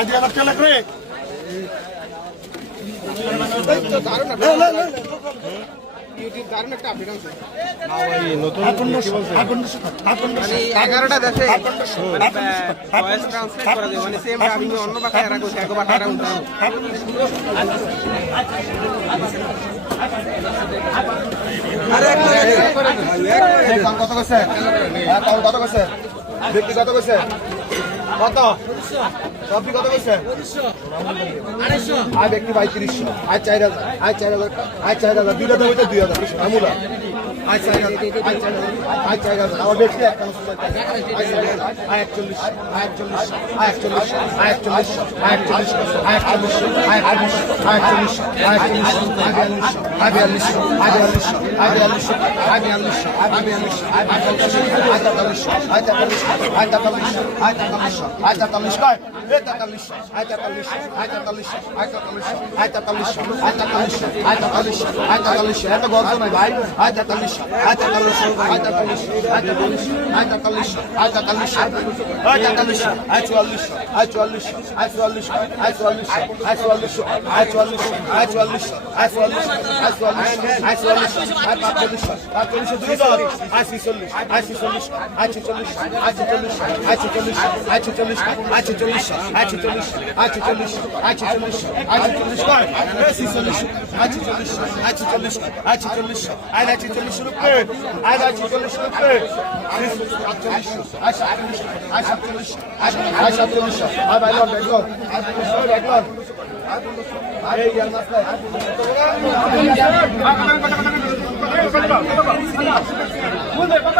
ఐదు వేల లక్షలకు কত কৈছে কত কত আপনি কত বলছেন আয় ব্যক্তি ভাই তিরিশশো আয় চার হাজার। আয় চার হাজার আয় চার হাজার। দুই হাজার হইতে দুই হাজার। আমুলা আয় চার হাজার। আয় চার হাজার। আয় চার হাজার। আমার ব্যক্তি এক আয় একচল্লিশ আয় একচল্লিশ আয় একচল্লিশ আয় একচল্লিশ আয় একচল্লিশ আয় একচল্লিশ আয় একচল্লিশ আয় একচল্লিশ আয় একচল্লিশ আয় বিয়াল্লিশ আয় বিয়াল্লিশ আয় বিয়াল্লিশ আয় বিয়াল্লিশ আয় বিয়াল্লিশ আয় বিয়াল্লিশ আয় বিয়াল্লিশ আয় তেতাল্লিশ আয় তেতাল্লিশ আয় তেতাল্লিশশো আয় তেতাল্লিশশো আয় তেতাল্লিশশো আয় তেতাল্লিশশো আয় তেতাল্লিশশো আয় তেতাল্লিশশো আয় তেতাল্লিশশো আয় তেতাল্লিশশো এত গল্প নয় ভাই আয় তেতাল্লিশশো আয় তেতাল্লিশশো আয় তেতাল্লিশশো আয় তেতাল্লিশশো আয় তেতাল্লিশশো আয় তেতাল্লিশশো আয় তেতাল্লিশশো আয় চুয়াল্লিশশো আয় চুয়াল্লিশশো আয় চুয়াল্লিশশো আয় চুয়াল্লিশশো আয় চুয়াল্লিশশো আয় চুয়াল্লিশশো আয় চুয়াল্লিশশো আয় চুয়াল্লিশশো আয় চুয়াল্লিশশো আয় চুয়াল্লিশশো আয় পাঁচচল্লিশশো পাঁচচল্লিশশো দুশো আয় ছিচল্লিশ আয় ছিচল্লিশ আয় ছিচল্লিশ আয় ছিচল্লিশ আয় ছিচল্লিশ আয় ছিচল্লিশ আয় ছিচল্লিশ আয় ছিচল্লিশ আটচল্লিশ আটচল্লিশ আটচল্লিশ আটচল্লিশ ছিচল্লিশ আটচল্লিশ আটচল্লিশ আটচল্লিশ আট আটচল্লিশ রুপে আট আটচল্লিশ রুপে আটচল্লিশ আটচল্লিশ আটচল্লিশ আই বাই লর্ড ব্যাক লর্ড ব্যাক লর্ড এই ইয়ার মাসলাই কোন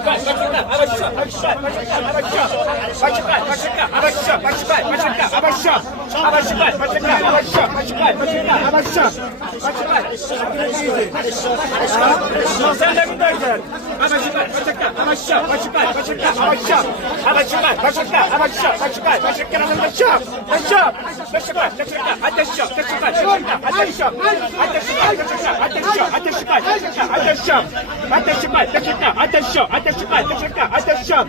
почекай, почекай, обощай, обощай, почекай, обощай, почекай, почекай, обощай, почекай, почекай, обощай, обощай, почекай, обощай, почекай, почекай, обощай, почекай. Sen de bir dakika. Обощай, почекай, обощай, почекай, почекай, обощай, обощай, почекай, обощай, почекай, почекай, обощай, обощай, почекай, почекай, отощай, почекай, почекай, отощай, отощай, отощай, отощай, отощай, отощай, отощай, отощай, отощай, الشقاء التشركاء التشام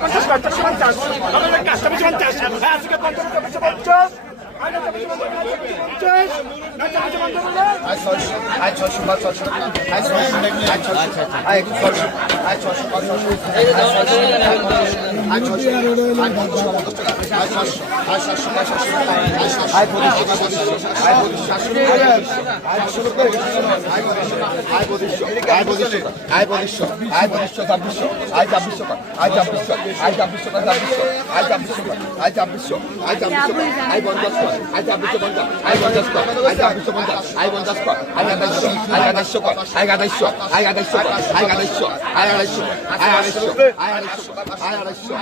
পঞ্চাশ পঞ্চাশ পঞ্চাশ পঞ্চাশ। পঞ্চাশ। পঞ্চাশ আজকে পঞ্চাশ চব্বিশ পঞ্চাশ। আচ্ছা আচ্ছা আচ্ছা I got a shot. I got a shot. I got a shot. I got a shot. I got a shot. I got a shot.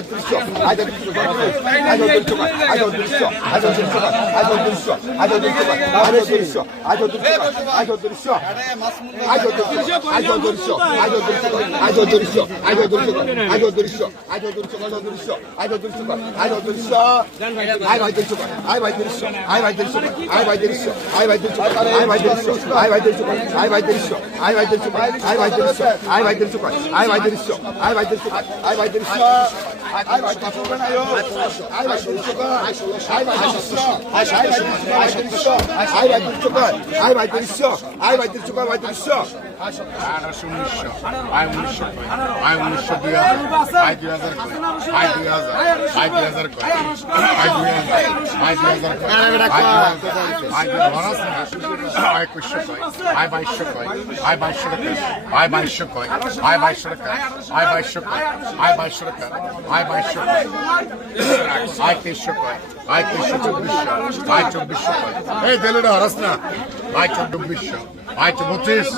তেত্রিশশো তেত্রিশশো আয় চৌত্রিশশো আয় চৌত্রিশশো আয় চৌত্রিশশো আয় চৌত্রিশশো আয় চৌত্রিশশো আয় চৌত্রিশশো আয় চৌত্রিশশো আয় চৌত্রিশশো আয় চৌত্রিশশো আয় চৌত্রিশশো আয় চৌত্রিশশো আয় চৌত্রিশশো আয় চৌত্রিশশো আয় চৌত্রিশশো আয় চৌত্রিশশো আয় চৌত্রিশশো আয় চৌত্রিশশো আয় ভাই তিরিশশো আয় ভাই তিরিশশো আয় ভাই তিরিশশো আয় ভাই তিরিশশো আয় ভাই তিরিশশো আয় ভাই তিরিশশো আয় ভাই তিরিশশো আয় ভাই তিরিশশো আয় ভাই তিরিশশো আয় ভাই তিরিশশো আয় ভাই তিরিশশো আয় ভাই তিরিশশো আয় ভাই তিরিশশো আয় ভাই তিরিশশো আয় ভাই তিরিশশো আয় ভাই তিরিশশো Ai, vai, Ai, vai, ভাই তিরিশশো আয় ভাই তিরিশশো আয় ভাই তিরিশশো আয় ভাই তিরিশশো আয় ভাই তিরিশশো আঠারোশো উনিশশো আয় উনিশশো আয় উনিশশো দুই হাজার আয় দুই হাজার আয় দুই হাজার আয় দুই হাজার আয় দুই হাজার আয় দুই হাজার আয় দুই ধরাস না আয় একুশশো কয় আয় বাইশশো কয় আয় বাইশশো টাকা আয় বাইশশো কয় আয় বাইশশো টাকা আয় বাইশশো কয় আয় বাইশশো টাকা আয় বাইশশো কয় আয় তেইশশো কয় আয় তেইশশো চব্বিশশো আয় চব্বিশশো কয় এই দেলুটা হরাস না আয় চব্বিশশো আয় পঁচিশ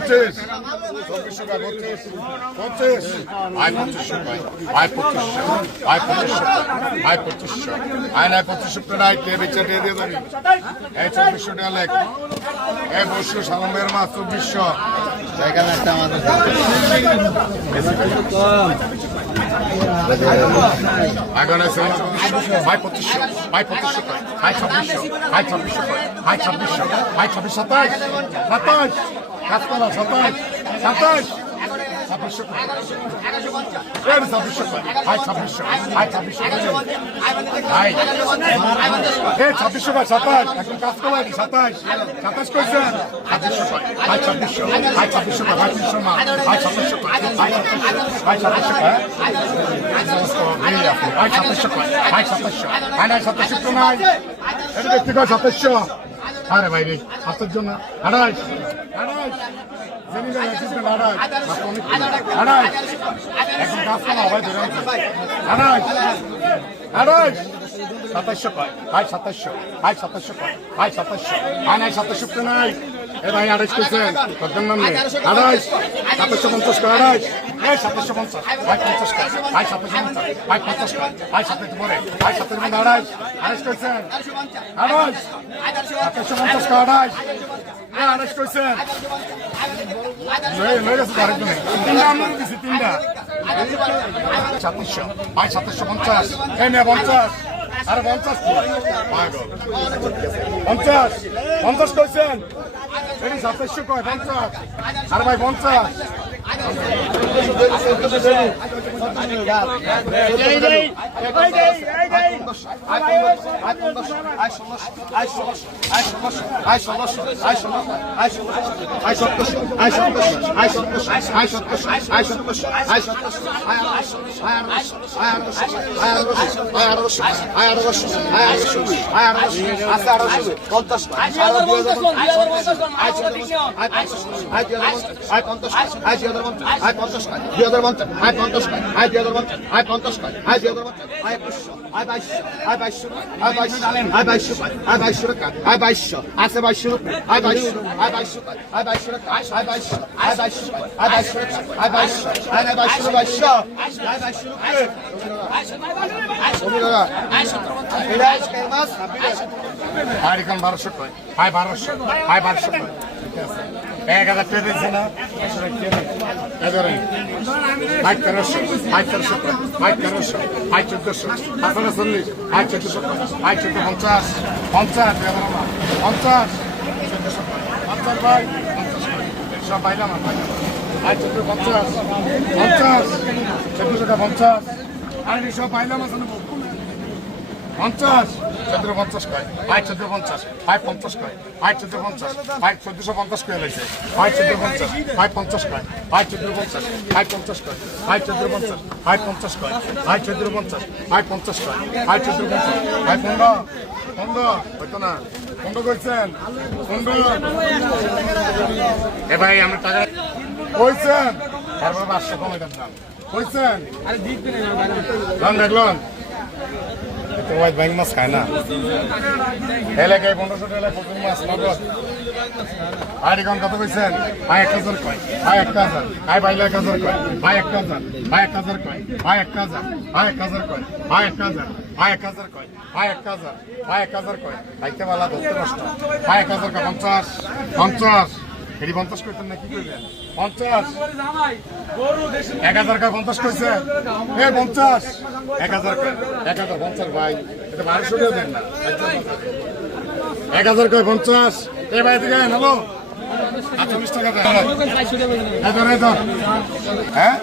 পঁচিশ। চব্বিশশো কয় পঁচিশ। পঁচিশ। আয় পঁচিশশো আয় পঁচিশশো আয় পঁচিশশো আয় পঁচিশশো আয় নাই পঁচিশশো টাকা আয় কে বেচা দিয়ে দিয়ে যাবি এই চব্বিশশো টাকা লেখ। এই বসু, সালমের মাছ চব্বিশশো। এখানে একটা আমাদের আগানে ভাই পঁচিশশো। ভাই পঁচিশশো ভাই ছাব্বিশশো। ভাই ছাব্বিশশো। ভাই ছাব্বিশশো। ভাই ছাব্বিশ সাতাশ। সাতাশ। গাছপালা আরে ভাই রে আসার জন্য। আড়াইশ সাতাশশো কয়। ভাই সাতাশশো। ভাই সাতাশশো কয়। ভাই সাতাশশো। ভাই নাই, সাতাশশো তো নাই। এ ভাই আড়াইশ করছেন, কতজন নাম নেই আড়াইশ সাতাশশো পঞ্চাশ কয় আড়াইশ এই, সাতাশশো পঞ্চাশ। ভাই পঞ্চাশ কয়। ভাই সাতাশশো পঞ্চাশ। ভাই পঞ্চাশ কয়। ভাই সাতাশ পরে। ভাই সাতাশ মধ্যে আড়াইশ আড়াইশ করছেন। আড়াইশ সাতাশশো পঞ্চাশ কয় আড়াইশ আরেস্ট করছেন তিনটা আপনার দিছি তিনটা। সাতাশশো ভাই সাতাশশো পঞ্চাশ। এনে পঞ্চাশ। আরে পঞ্চাশ পঞ্চাশ। পঞ্চাশ করছেন সাতাশশো কয় পঞ্চাশ। আরে ভাই পঞ্চাশ। পঞ্চাশ আয় পঞ্চাশ আয় পঞ্চাশ আয় পঞ্চাশ দুই হাজার পঞ্চাশ আয় পঞ্চাশ কয় আয় দুই হাজার পঞ্চাশ আয় পঞ্চাশ কয় আয় দুই হাজার পঞ্চাশ আয় একুশশো আয় বাইশশো আয় বাইশশো আয় বাইশশো আয় বাইশশো আয় বাইশশো টাকা আয় বাইশশো আছে বাইশশো আয় বাইশশো আয় বাইশশো আয় বাইশশো টাকা আয় বাইশশো আয় বাইশশো আয় বাইশশো আয় বাইশশো আয় না বাইশশো বাইশশো আয় বাইশশো আর এখন বারোশো কয় আয় বারোশো আয় বারোশো ঠিক আছে পঞ্চাশ পঞ্চাশ সব পাইলাম আট চোদ্দ পঞ্চাশ। চোদ্দ পঞ্চাশ কয়? ভাই চোদ্দ পঞ্চাশ। ভাই পঞ্চাশ কয়? ভাই চোদ্দ পঞ্চাশ। ভাই চোদ্দশো পঞ্চাশ কয় লাগছে ভাই চোদ্দ পঞ্চাশ। ভাই পঞ্চাশ কয়? ভাই চোদ্দ পঞ্চাশ। ভাই পঞ্চাশ কয়? ভাই চোদ্দ পঞ্চাশ। ভাই পঞ্চাশ কয়? ভাই চোদ্দ পঞ্চাশ। ভাই পঞ্চাশ কয়? ভাই চোদ্দ পঞ্চাশ। ভাই, পনেরো। পনেরো। হয়তো না। পনেরো করছেন পনেরো। এ ভাই, আমরা টাকা কইছেন? তারপর পাঁচশো কইছেন? তো ভাই ব্যাংক মাছ খায় না এলাকায় পনেরোশো টাকা প্রচুর মাছ নগদ আইডি কাউন্ট কত কইছেন ভাই এক হাজার কয় ভাই এক হাজার ভাই বাইলে এক হাজার কয় ভাই এক হাজার ভাই এক হাজার কয় ভাই এক হাজার ভাই এক হাজার কয় ভাই এক হাজার ভাই এক হাজার কয় ভাই এক হাজার ভাই এক হাজার কয় খাইতে পারলা ধরতে কষ্ট ভাই এক হাজার কয় পঞ্চাশ পঞ্চাশ এটি পঞ্চাশ করতেন না কি করবেন পঞ্চাশ। এক হাজার কা পঞ্চাশ করছে এ পঞ্চাশ। এক হাজার এক হাজার পঞ্চাশ ভাই। এটা বারোশো দেন না এক হাজার কয় পঞ্চাশ। এ ভাই থেকে হ্যালো। আটচল্লিশ টাকা দেন। হ্যাঁ?